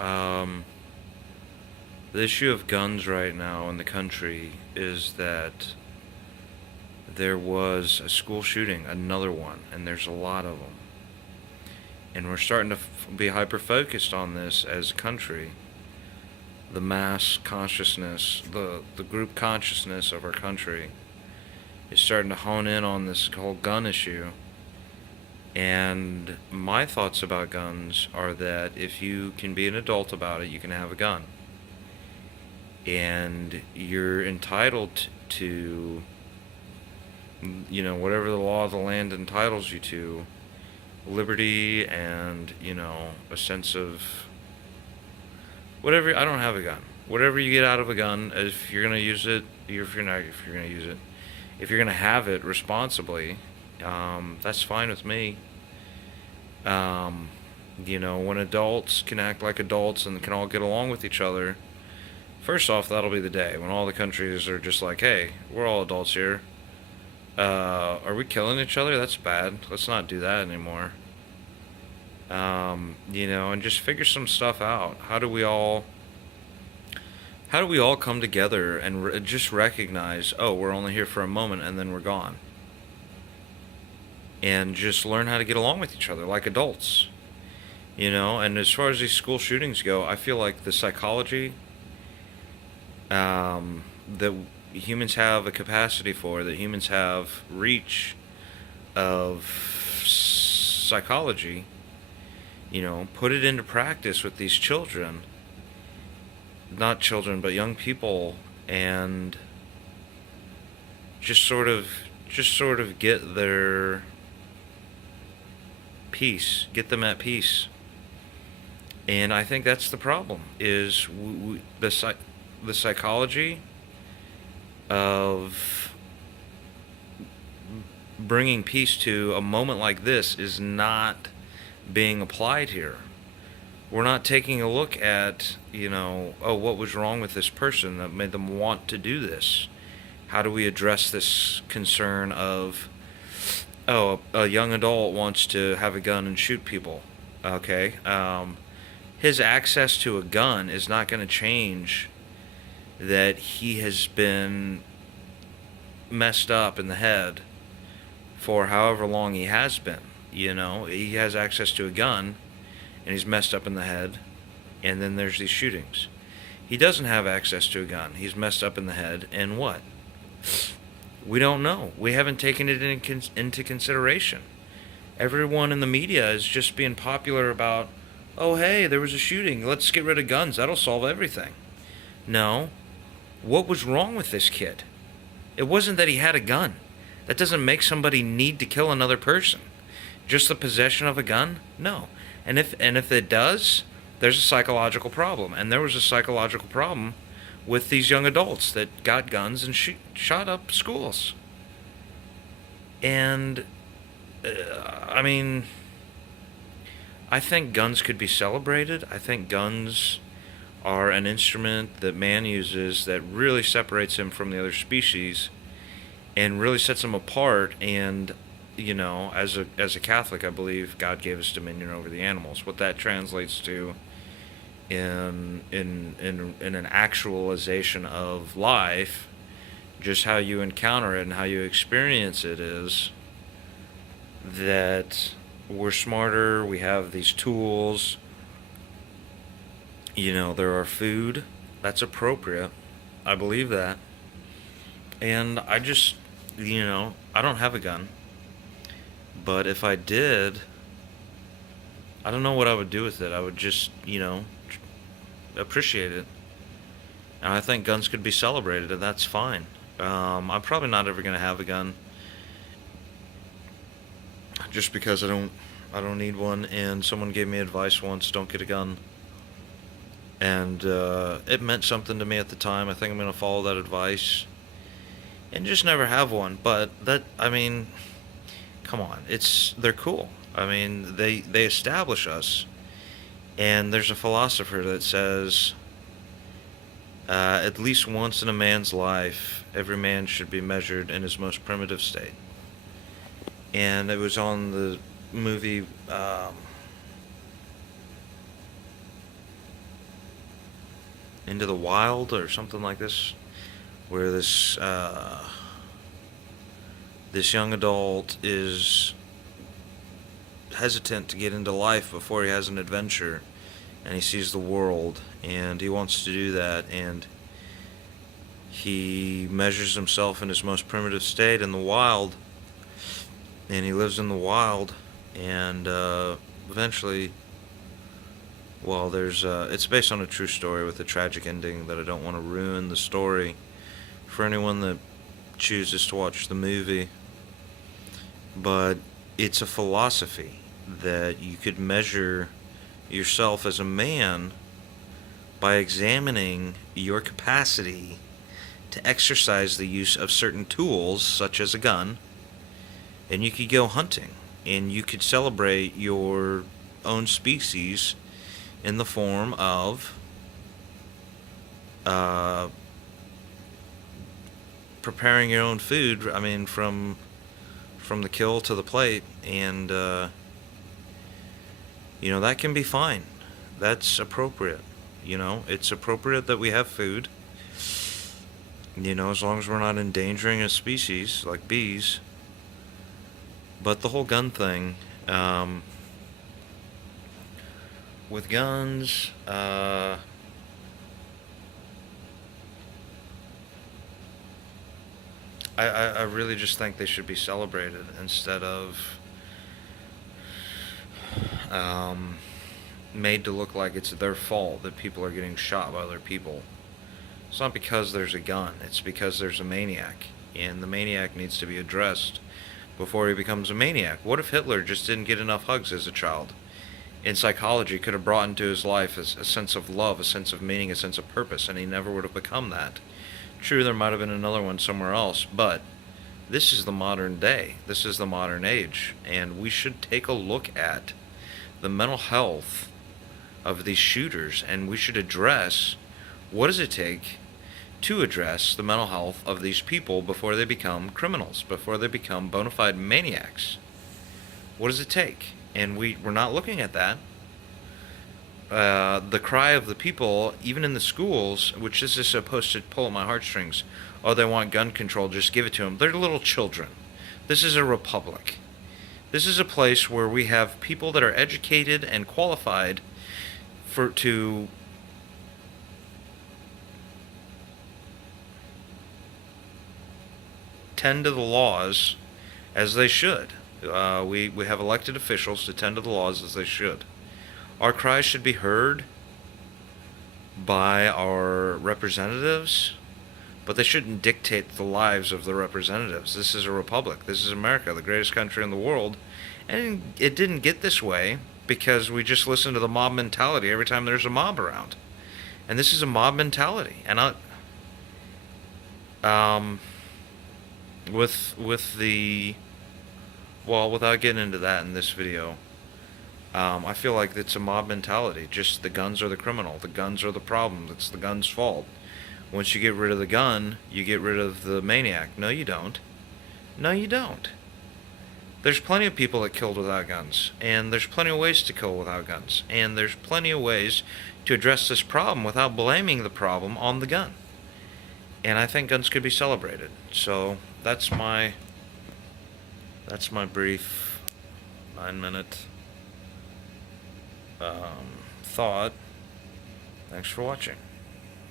Um, the issue of guns right now in the country is that there was a school shooting, another one, and there's a lot of them. And we're starting to be hyper focused on this as a country. The mass consciousness, the group consciousness of our country is starting to hone in on this whole gun issue. And my thoughts about guns are that if you can be an adult about it, you can have a gun. And you're entitled to, whatever the law of the land entitles you to, liberty and, a sense of whatever. I don't have a gun. Whatever you get out of a gun, if you're going to use it, if you're not, if you're going to use it, if you're going to have it responsibly, that's fine with me. Um, when adults can act like adults and can all get along with each other, first off, that'll be the day when all the countries are just like, hey, we're all adults here. Are we killing each other? That's bad. Let's not do that anymore. And just figure some stuff out. How do we all come together and just recognize, oh, we're only here for a moment and then we're gone? And just learn how to get along with each other like adults. And as far as these school shootings go, I feel like the psychology that humans have a capacity for, that humans have reach of psychology, put it into practice with these children, not children, but young people, and just sort of get their peace, get them at peace. And I think that's the problem, is the psychology of bringing peace to a moment like this is not being applied here. We're not taking a look at, oh, what was wrong with this person that made them want to do this? How do we address this concern of, oh, a young adult wants to have a gun and shoot people? Okay. His access to a gun is not going to change that he has been messed up in the head for however long he has been. He has access to a gun and he's messed up in the head, and then there's these shootings. He doesn't have access to a gun. He's messed up in the head, and what? We don't know. We haven't taken it into consideration. Everyone in the media is just being popular about, oh, hey, there was a shooting. Let's get rid of guns. That'll solve everything. No. What was wrong with this kid? It wasn't that he had a gun. That doesn't make somebody need to kill another person. Just the possession of a gun? No. And if it does, there's a psychological problem. And there was a psychological problem with these young adults that got guns and shot up schools. And, I mean, I think guns could be celebrated. I think guns are an instrument that man uses that really separates him from the other species and really sets him apart. And as a Catholic, I believe God gave us dominion over the animals. What that translates to in an actualization of life, just how you encounter it and how you experience it, is that we're smarter. We have these tools. There are food that's appropriate. I believe that. And I just, I don't have a gun. But if I did, I don't know what I would do with it. I would just, appreciate it. And I think guns could be celebrated, and that's fine. I'm probably not ever going to have a gun, just because I don't need one. And someone gave me advice once: don't get a gun. And it meant something to me at the time. I think I'm going to follow that advice and just never have one. But come on, they're cool. They establish us. And there's a philosopher that says, at least once in a man's life, every man should be measured in his most primitive state. And it was on the movie Into the Wild or something like this, where this young adult is hesitant to get into life before he has an adventure, and he sees the world, and he wants to do that, and he measures himself in his most primitive state in the wild, and he lives in the wild, and eventually, well, it's based on a true story with a tragic ending that I don't want to ruin the story for anyone that chooses to watch the movie, but it's a philosophy that you could measure yourself as a man by examining your capacity to exercise the use of certain tools, such as a gun, and you could go hunting, and you could celebrate your own species in the form of preparing your own food. I mean, from the kill to the plate, and that can be fine. That's appropriate. It's appropriate that we have food. As long as we're not endangering a species like bees. But the whole gun thing, with guns, I really just think they should be celebrated instead of made to look like it's their fault that people are getting shot by other people. It's not because there's a gun, it's because there's a maniac, and the maniac needs to be addressed before he becomes a maniac. What if Hitler just didn't get enough hugs as a child? In psychology, could have brought into his life a sense of love, a sense of meaning, a sense of purpose, and he never would have become that. True, there might have been another one somewhere else, but this is the modern day. This is the modern age, and we should take a look at the mental health of these shooters, and we should address what does it take to address the mental health of these people before they become criminals, before they become bona fide maniacs. What does it take? And we're not looking at that. The cry of the people, even in the schools, which this is supposed to pull at my heartstrings, oh, they want gun control, just give it to them. They're little children. This is a republic. This is a place where we have people that are educated and qualified to tend to the laws as they should. We have elected officials to tend to the laws as they should. Our cries should be heard by our representatives, but they shouldn't dictate the lives of the representatives. This is a republic. This is America, the greatest country in the world. And it didn't get this way because we just listen to the mob mentality every time there's a mob around. And this is a mob mentality. And without getting into that in this video, I feel like it's a mob mentality. Just the guns are the criminal. The guns are the problem. It's the gun's fault. Once you get rid of the gun, you get rid of the maniac. No, you don't. No, you don't. There's plenty of people that killed without guns, and there's plenty of ways to kill without guns, and there's plenty of ways to address this problem without blaming the problem on the gun. And I think guns could be celebrated. So that's my brief 9-minute thought. Thanks for watching.